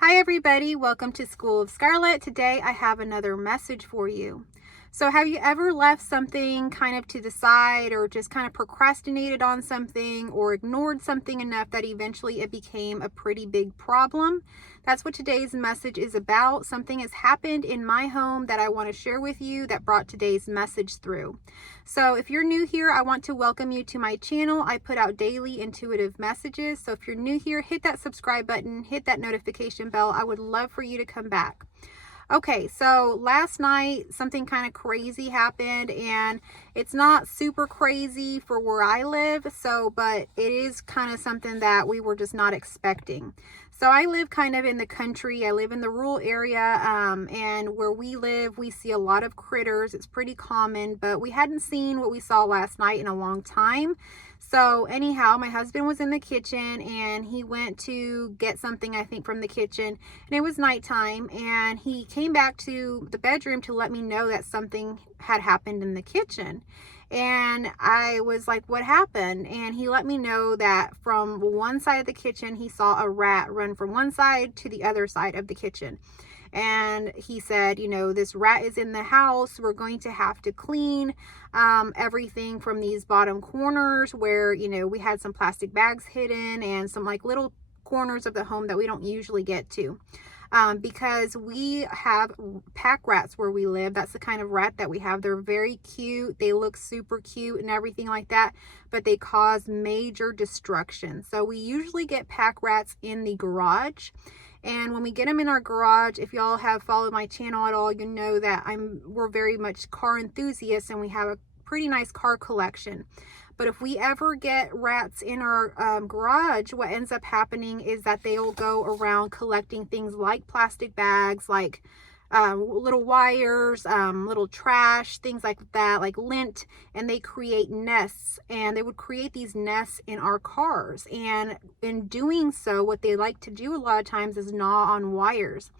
Hi everybody, welcome to School of Scarlet. Today I have another message for you. So have you ever left something kind of to the side or just kind of procrastinated on something or ignored something enough that eventually it became a pretty big problem? That's what today's message is about. Something has happened in my home that I want to share with you that brought today's message through. So if you're new here, I want to welcome you to my channel. I put out daily intuitive messages. So if you're new here, hit that subscribe button, hit that notification bell. I would love for you to come back. Okay, so last night something kind of crazy happened, and it's not super crazy for where I live, but it is kind of something that we were just not expecting. So I live kind of in the country. I live in the rural area, and where we live, we see a lot of critters. It's pretty common, but we hadn't seen what we saw last night in a long time. So anyhow, my husband was in the kitchen and he went to get something, I think, from the kitchen, and it was nighttime, and he came back to the bedroom to let me know that something had happened in the kitchen. And I was like, what happened? And he let me know that from one side of the kitchen, he saw a rat run from one side to the other side of the kitchen. And he said, this rat is in the house. We're going to have to clean everything from these bottom corners where, we had some plastic bags hidden and some like little corners of the home that we don't usually get to. Because we have pack rats where we live. That's the kind of rat that we have. They're very cute. They look super cute and everything like that, but they cause major destruction. So we usually get pack rats in the garage. And when we get them in our garage, if y'all have followed my channel at all, you know that we're very much car enthusiasts and we have a pretty nice car collection. But if we ever get rats in our garage, what ends up happening is that they'll go around collecting things like plastic bags, like little wires, little trash, things like that, like lint, and they create nests, and they would create these nests in our cars. And in doing so, what they like to do a lot of times is gnaw on wires.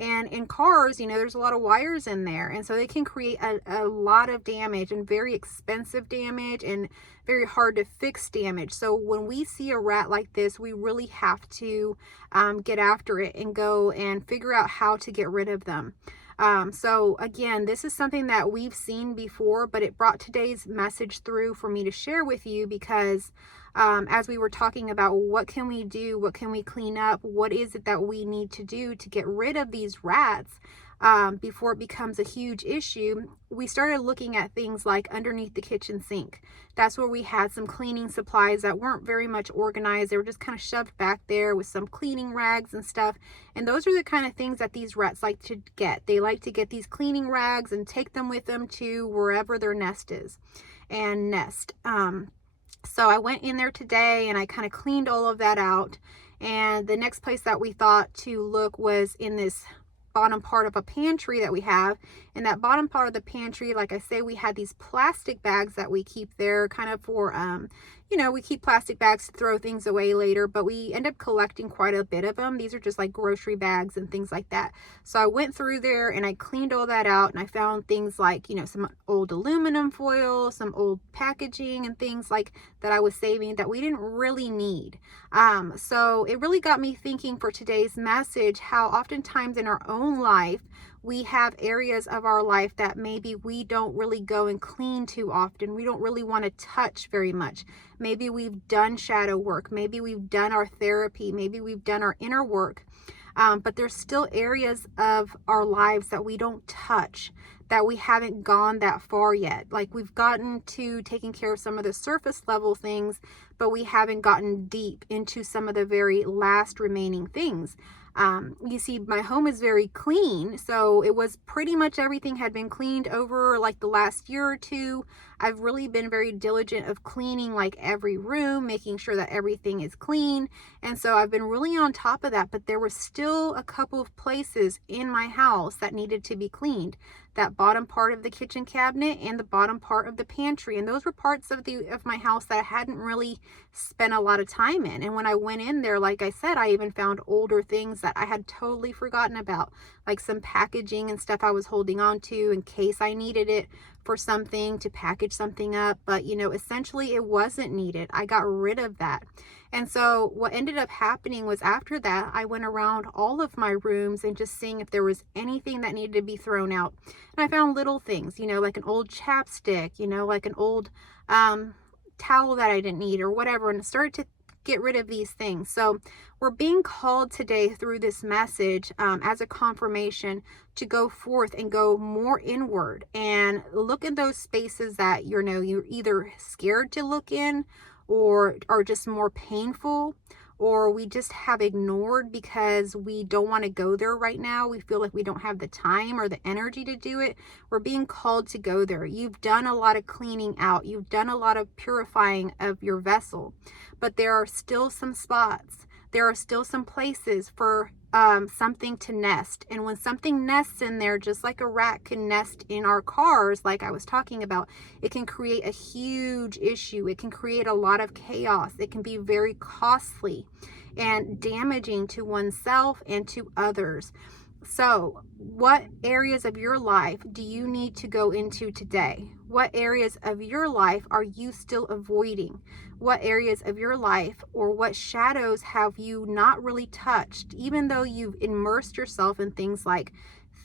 And in cars, there's a lot of wires in there. And so they can create a lot of damage, and very expensive damage, and very hard to fix damage. So when we see a rat like this, we really have to get after it and go and figure out how to get rid of them. So again, this is something that we've seen before, but it brought today's message through for me to share with you because as we were talking about what can we do, what can we clean up, what is it that we need to do to get rid of these rats before it becomes a huge issue, we started looking at things like underneath the kitchen sink. That's where we had some cleaning supplies that weren't very much organized. They were just kind of shoved back there with some cleaning rags and stuff. And those are the kind of things that these rats like to get. They like to get these cleaning rags and take them with them to wherever their nest is and nest. So I went in there today and I kind of cleaned all of that out. And the next place that we thought to look was in this bottom part of a pantry that we have. In that bottom part of the pantry, like I say, we had these plastic bags that we keep there kind of for we keep plastic bags to throw things away later, but we end up collecting quite a bit of them. These are just like grocery bags and things like that. So I went through there and I cleaned all that out, and I found things like, some old aluminum foil, some old packaging and things like that I was saving that we didn't really need. So it really got me thinking for today's message, how oftentimes in our own life, we have areas of our life that maybe we don't really go and clean too often. We don't really want to touch very much. Maybe we've done shadow work. Maybe we've done our therapy. Maybe we've done our inner work. But there's still areas of our lives that we don't touch, that we haven't gone that far yet. Like we've gotten to taking care of some of the surface level things, but we haven't gotten deep into some of the very last remaining things. You see, my home is very clean, so it was pretty much everything had been cleaned over like the last year or two. I've really been very diligent of cleaning like every room, making sure that everything is clean. And so I've been really on top of that, but there was still a couple of places in my house that needed to be cleaned. That bottom part of the kitchen cabinet and the bottom part of the pantry. And those were parts of my house that I hadn't really spent a lot of time in. And when I went in there, like I said, I even found older things that I had totally forgotten about, like some packaging and stuff I was holding on to in case I needed it for something to package something up. But, essentially it wasn't needed. I got rid of that. And so what ended up happening was after that, I went around all of my rooms and just seeing if there was anything that needed to be thrown out. And I found little things, like an old chapstick, like an old towel that I didn't need or whatever, and started to get rid of these things. So we're being called today through this message as a confirmation to go forth and go more inward and look at those spaces that you're either scared to look in or are just more painful, or we just have ignored because we don't want to go there right now. We feel like we don't have the time or the energy to do it. We're being called to go there. You've done a lot of cleaning out. You've done a lot of purifying of your vessel, but there are still some spots. There are still some places for something to nest. And when something nests in there, just like a rat can nest in our cars, like I was talking about, it can create a huge issue. It can create a lot of chaos. It can be very costly and damaging to oneself and to others. So, what areas of your life do you need to go into today? What areas of your life are you still avoiding? What areas of your life or what shadows have you not really touched, even though you've immersed yourself in things like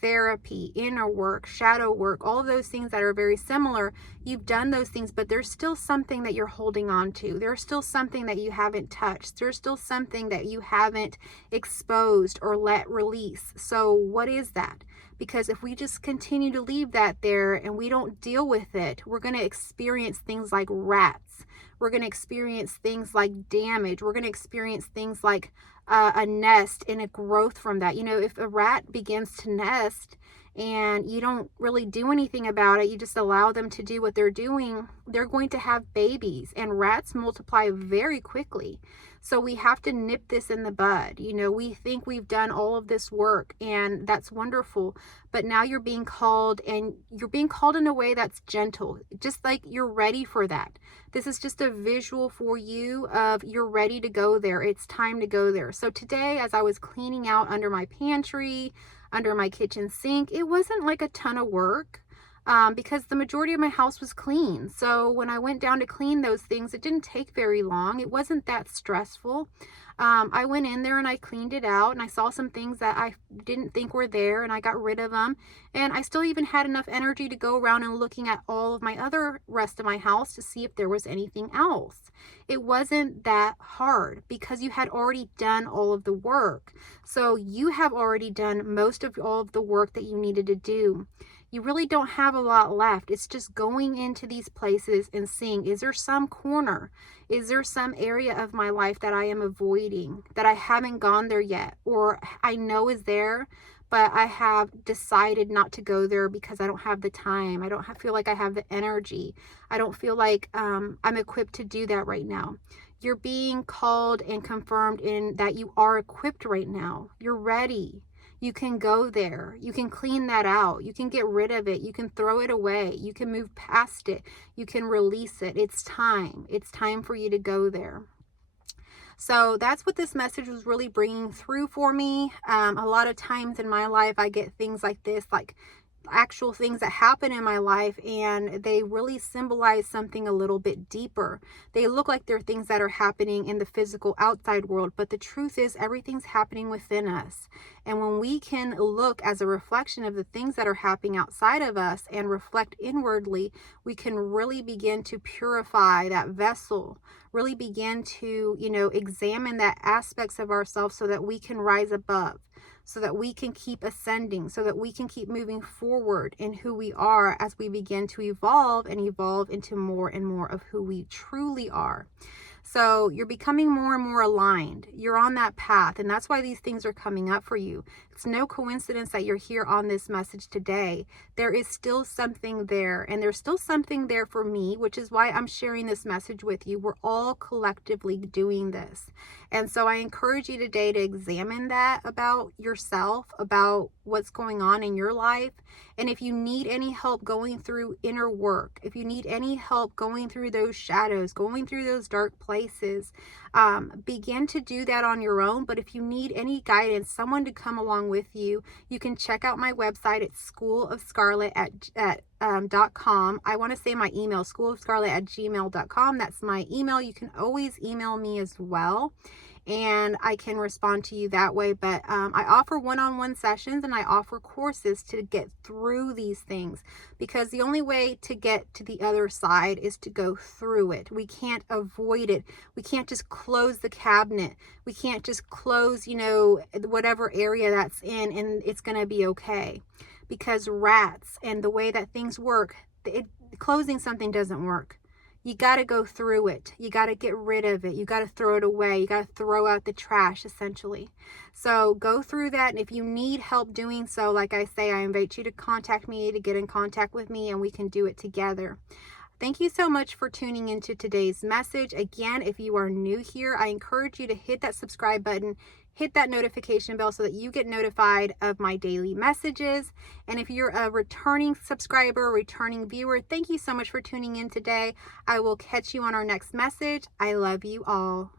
therapy, inner work, shadow work, all of those things that are very similar? You've done those things, but there's still something that you're holding on to. There's still something that you haven't touched. There's still something that you haven't exposed or let release. So what is that? Because if we just continue to leave that there and we don't deal with it, we're going to experience things like rats. We're going to experience things like damage. We're going to experience things like a nest and a growth from that. If a rat begins to nest and you don't really do anything about it, you just allow them to do what they're doing, they're going to have babies, and rats multiply very quickly. So we have to nip this in the bud. We think we've done all of this work, and that's wonderful, but now you're being called, and you're being called in a way that's gentle, just like you're ready for that. This is just a visual for you of you're ready to go there. It's time to go there. So today, as I was cleaning out under my pantry, under my kitchen sink, it wasn't like a ton of work. Because the majority of my house was clean. So when I went down to clean those things, it didn't take very long. It wasn't that stressful. I went in there and I cleaned it out, and I saw some things that I didn't think were there, and I got rid of them. And I still even had enough energy to go around and looking at all of my other rest of my house to see if there was anything else. It wasn't that hard because you had already done all of the work. So you have already done most of all of the work that you needed to do. You really don't have a lot left. It's just going into these places and seeing, is there some corner? Is there some area of my life that I am avoiding, that I haven't gone there yet, or I know is there, but I have decided not to go there because I don't have the time. I don't feel like I have the energy. I don't feel like I'm equipped to do that right now. You're being called and confirmed in that you are equipped right now. You're ready. You can go there. You can clean that out. You can get rid of it. You can throw it away. You can move past it. You can release it. It's time. It's time for you to go there. So that's what this message was really bringing through for me. A lot of times in my life, I get things like this, like actual things that happen in my life, and they really symbolize something a little bit deeper. They look like they're things that are happening in the physical outside world, but the truth is everything's happening within us. And when we can look as a reflection of the things that are happening outside of us and reflect inwardly, we can really begin to purify that vessel, really begin to, examine that aspects of ourselves so that we can rise above, so that we can keep ascending, so that we can keep moving forward in who we are as we begin to evolve and evolve into more and more of who we truly are. So you're becoming more and more aligned. You're on that path, and that's why these things are coming up for you. It's no coincidence that you're here on this message today. There is still something there, and there's still something there for me, which is why I'm sharing this message with you. We're all collectively doing this. And so I encourage you today to examine that about yourself, about what's going on in your life. And if you need any help going through inner work, if you need any help going through those shadows, going through those dark places, places. Begin to do that on your own, but if you need any guidance, someone to come along with you, you can check out my website. It's schoolofscarlet.com. I want to say my email, schoolofscarlet@gmail.com. That's my email. You can always email me as well, and I can respond to you that way. But I offer one-on-one sessions, and I offer courses to get through these things, because the only way to get to the other side is to go through it. We can't avoid it. We can't just close the cabinet. We can't just close, whatever area that's in, and it's going to be okay. Because rats and the way that things work, closing something doesn't work. You got to go through it. You got to get rid of it. You got to throw it away. You got to throw out the trash, essentially. So go through that. And if you need help doing so, like I say, I invite you to contact me, to get in contact with me, and we can do it together. Thank you so much for tuning into today's message. Again, if you are new here, I encourage you to hit that subscribe button, hit that notification bell so that you get notified of my daily messages. And if you're a returning subscriber, returning viewer, thank you so much for tuning in today. I will catch you on our next message. I love you all.